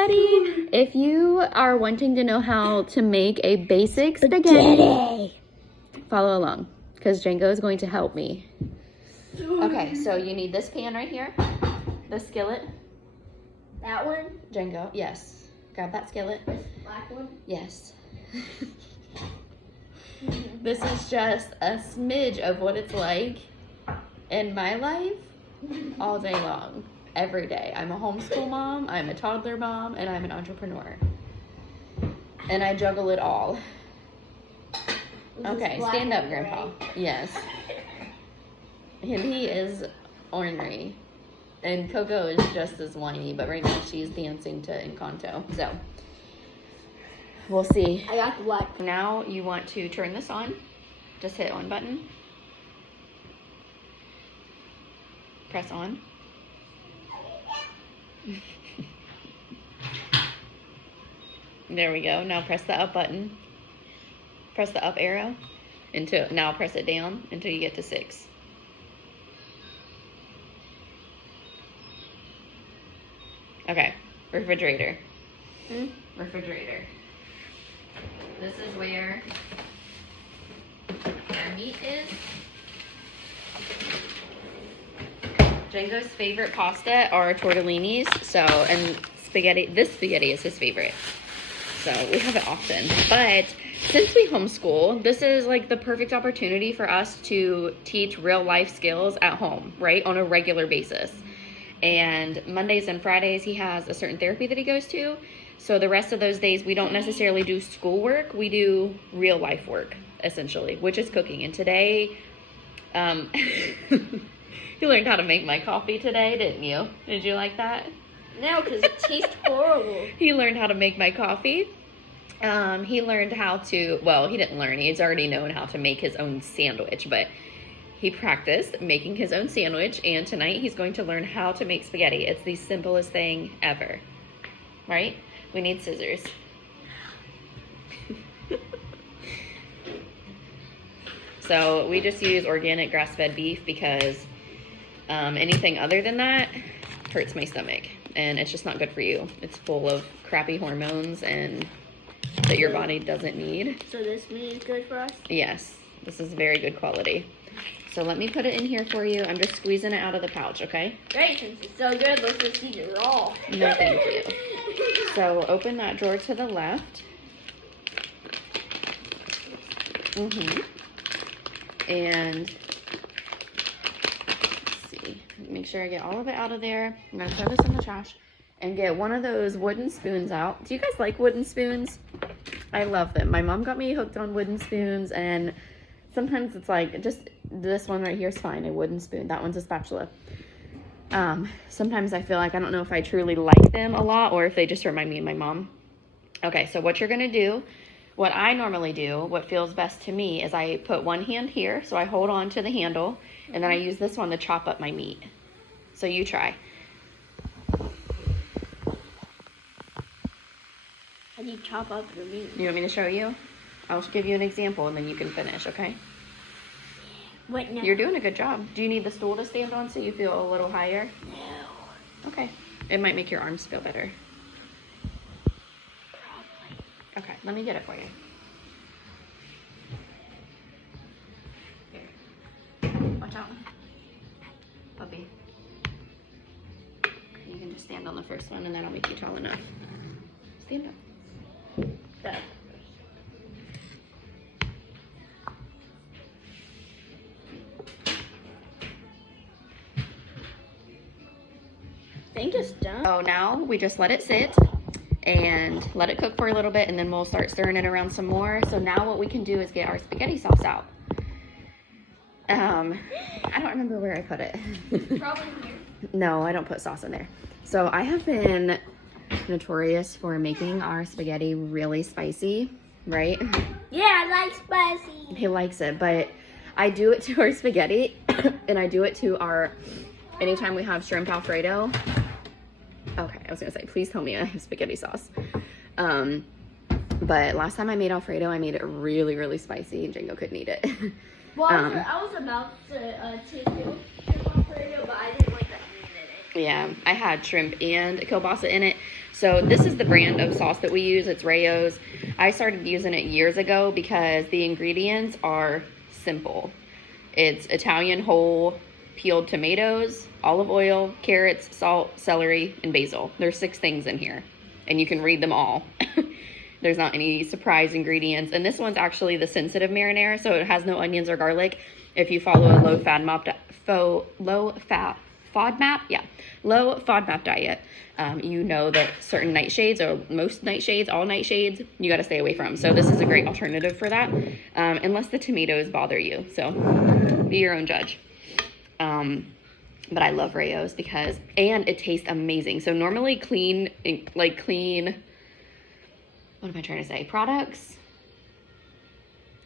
everybody. If you are wanting to know how to make a basic spaghetti, follow along because Django is going to help me. Okay, so you need this pan right here, the skillet. That one? Django, yes. Grab that skillet. This black one? Yes. This is just a smidge of what it's like in my life all day long, every day. I'm a homeschool mom, I'm a toddler mom, and I'm an entrepreneur. And I juggle it all. Okay, stand up, Grandpa. Yes. And he is ornery. And Coco is just as whiny, but right now she's dancing to Encanto. So, we'll see. I got the black. Now you want to turn this on. Just hit on button. Press on. There we go. Now press the up button. Press the up arrow. Now press it down until you get to 6. Okay, refrigerator. Refrigerator. This is where our meat is. Django's favorite pasta are tortellinis. So, and spaghetti. This spaghetti is his favorite. So we have it often. But since we homeschool, this is like the perfect opportunity for us to teach real life skills at home, right? On a regular basis. And Mondays and Fridays, he has a certain therapy that he goes to. So the rest of those days, we don't necessarily do schoolwork. We do real life work, essentially, which is cooking. And today, you learned how to make my coffee today, didn't you? Did you like that? No, because it tastes horrible. He learned how to make my coffee. He learned how to, well, he didn't learn. He's already known how to make his own sandwich, but he practiced making his own sandwich, and tonight he's going to learn how to make spaghetti. It's the simplest thing ever, right? We need scissors. So we just use organic grass-fed beef because anything other than that hurts my stomach, and it's just not good for you. It's full of crappy hormones and that your body doesn't need. So this meat is good for us? Yes, this is very good quality. So let me put it in here for you. I'm just squeezing it out of the pouch, okay? Great, since it's so good, let's just eat it raw. No, thank you. So open that drawer to the left. And let's see. Make sure I get all of it out of there. I'm gonna throw this in the trash and get one of those wooden spoons out. Do you guys like wooden spoons? I love them. My mom got me hooked on wooden spoons, and sometimes it's like, just this one right here is fine, a wooden spoon. That one's a spatula. Sometimes I feel like I don't know if I truly like them a lot or if they just remind me of my mom. Okay, so what you're gonna do, what I normally do, what feels best to me, is I put one hand here, so I hold on to the handle, and then I use this one to chop up my meat. So you try. How do you chop up your meat? You want me to show you? I'll give you an example, and then you can finish, okay? Wait, no. You're doing a good job. Do you need the stool to stand on so you feel a little higher? No. Okay. It might make your arms feel better. Probably. Okay, let me get it for you. Here. Watch out. Puppy. You can just stand on the first one, and then I'll make you tall enough. Stand up. That. I think it's done. So now we just let it sit and let it cook for a little bit, and then we'll start stirring it around some more. So now what we can do is get our spaghetti sauce out. I don't remember where I put it. Probably here. No, I don't put sauce in there. So I have been notorious for making our spaghetti really spicy, right? Yeah, I like spicy. He likes it, but I do it to our spaghetti and I do it to our, anytime we have shrimp Alfredo. Okay, I was gonna say, please tell me I have spaghetti sauce. But last time I made Alfredo, I made it really, really spicy, and Django couldn't eat it. Well, I was about to do shrimp Alfredo, but I didn't like that meat in Yeah, I had shrimp and kielbasa in it. So this is the brand of sauce that we use. It's Raos. I started using it years ago because the ingredients are simple. It's Italian whole peeled tomatoes, olive oil, carrots, salt, celery, and basil. There's 6 things in here, and you can read them all. There's not any surprise ingredients. And this one's actually the sensitive marinara, so it has no onions or garlic. If you follow a low FODMAP diet, you know that certain nightshades, or most nightshades, all nightshades, you got to stay away from. So this is a great alternative for that, unless the tomatoes bother you. So be your own judge. But I love Raos and it tastes amazing. So normally clean, what am I trying to say? Products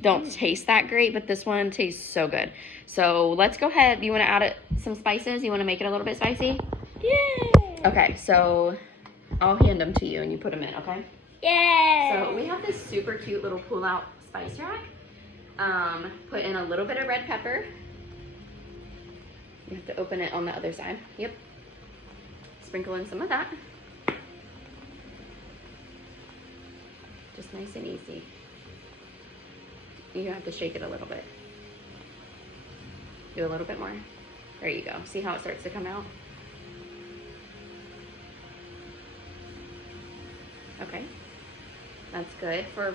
don't taste that great, but this one tastes so good. So let's go ahead. You want to add some spices? You want to make it a little bit spicy? Yeah. Okay, so I'll hand them to you and you put them in, okay? Yeah. So we have this super cute little pull-out spice rack. Put in a little bit of red pepper. You have to open it on the other side. Yep. Sprinkle in some of that. Just nice and easy. You have to shake it a little bit. Do a little bit more. There you go. See how it starts to come out? Okay. That's good. For,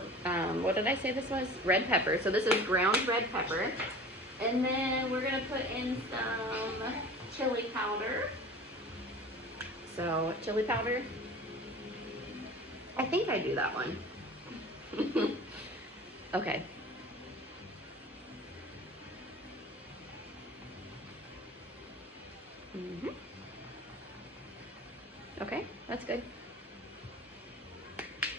what did I say this was? Red pepper. So this is ground red pepper. And then we're going to put in some chili powder. So, chili powder. I think I do that one. Okay. Okay, that's good.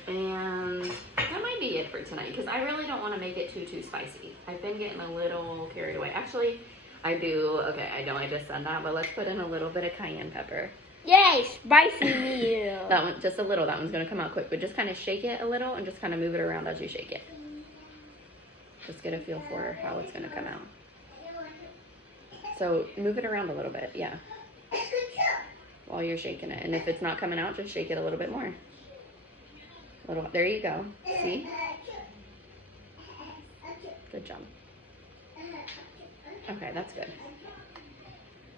And that might be it for tonight, because I really don't want to make it too spicy. I've been getting a little carried away. Actually, I do. Okay, I know I just said that, but let's put in a little bit of cayenne pepper. Yay, spicy meal. That one, just a little. That one's going to come out quick, but just kind of shake it a little and just kind of move it around as you shake it. Just get a feel for how it's going to come out. So move it around a little bit, yeah, while you're shaking it. And if it's not coming out, just shake it a little bit more. There you go. See? Good job. Okay, that's good.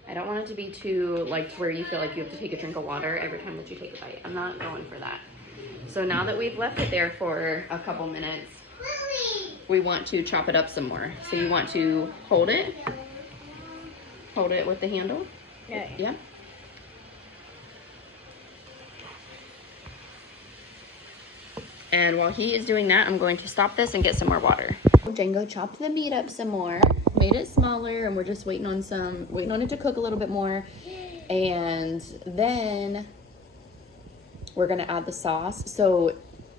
I don't want it to be too, like, where you feel like you have to take a drink of water every time that you take a bite. I'm not going for that. So now that we've left it there for a couple minutes, we want to chop it up some more. So you want to hold it with the handle. Okay. Yeah. And while he is doing that, I'm going to stop this and get some more water. Django chopped the meat up some more, made it smaller, and we're just waiting on it to cook a little bit more. And then we're gonna add the sauce. So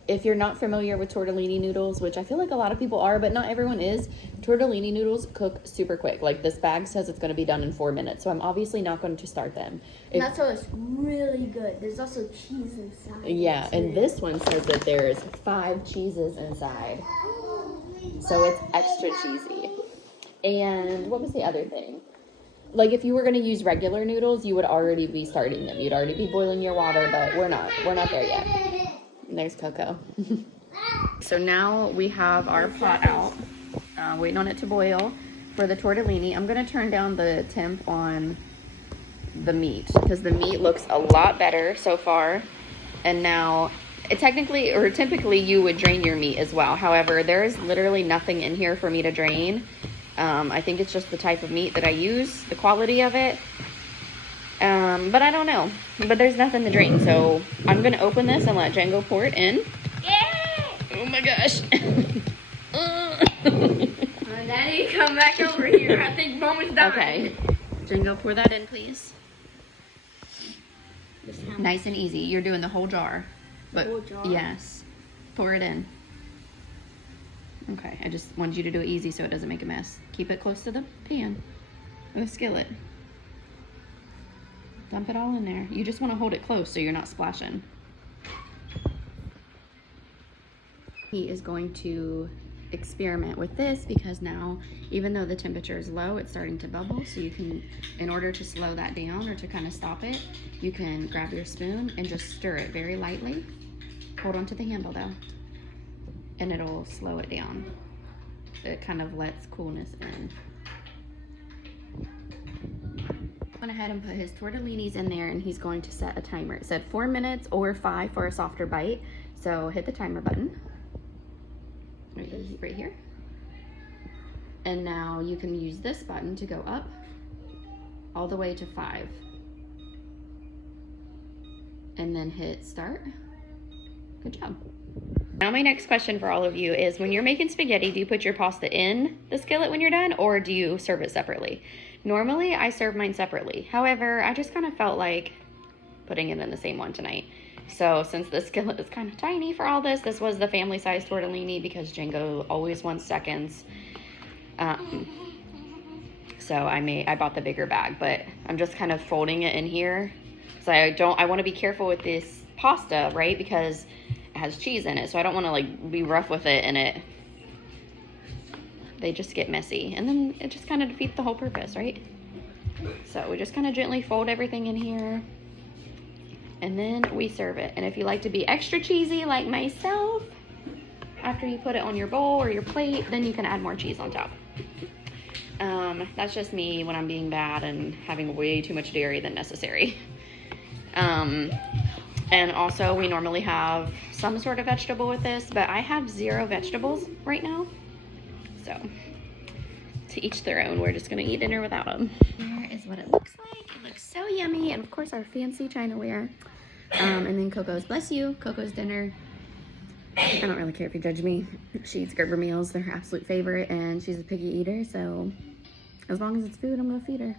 if you're not familiar with tortellini noodles, which I feel like a lot of people are, but not everyone is, tortellini noodles cook super quick. Like this bag says it's gonna be done in 4 minutes, so I'm obviously not going to start them. And that's why it's really good. There's also cheese inside. Yeah, and this one says that there's 5 cheeses inside. So it's extra cheesy. And what was the other thing? Like if you were gonna use regular noodles, you would already be starting them. You'd already be boiling your water, but we're not there yet. And there's Coco. So now we have our pot out, waiting on it to boil for the tortellini. I'm gonna turn down the temp on the meat because the meat looks a lot better so far. And now typically you would drain your meat as well. However, there is literally nothing in here for me to drain. I think it's just the type of meat that I use, the quality of it. But I don't know. But there's nothing to drain, so I'm gonna open this and let Django pour it in. Yeah! Oh my gosh. Daddy, come back over here. I think Mom is dying. Okay. Django, pour that in, please. Nice and easy. You're doing the whole jar. But whole jar? Yes. Pour it in. Okay, I just wanted you to do it easy so it doesn't make a mess. Keep it close to the pan or the skillet. Dump it all in there. You just want to hold it close so you're not splashing. He is going to experiment with this because now, even though the temperature is low, it's starting to bubble. So you can, in order to slow that down or to kind of stop it, you can grab your spoon and just stir it very lightly. Hold on to the handle though, and it'll slow it down. It kind of lets coolness in. Went ahead and put his tortellinis in there, and he's going to set a timer. It said 4 minutes or 5 for a softer bite. So hit the timer button right here. And now you can use this button to go up all the way to 5. And then hit start. Good job. Now my next question for all of you is, when you're making spaghetti, do you put your pasta in the skillet when you're done, or do you serve it separately? Normally I serve mine separately. However, I just kind of felt like putting it in the same one tonight. So since the skillet is kind of tiny for all this, this was the family size tortellini because Django always wants seconds. So I bought the bigger bag, but I'm just kind of folding it in here. So I want to be careful with this pasta, right? Because it has cheese in it. So I don't want to like be rough with it, and they just get messy, and then it just kind of defeats the whole purpose, right? So we just kind of gently fold everything in here, and then we serve it. And if you like to be extra cheesy like myself, after you put it on your bowl or your plate, then you can add more cheese on top. That's just me when I'm being bad and having way too much dairy than necessary. And also we normally have some sort of vegetable with this, but I have 0 vegetables right now. So to each their own. We're just gonna eat dinner without them. Here is what it looks like. It looks so yummy. And of course our fancy Chinaware. And then Coco's, bless you, Coco's dinner. I don't really care if you judge me. She eats Gerber meals. They're her absolute favorite, and she's a picky eater. So as long as it's food, I'm gonna feed her.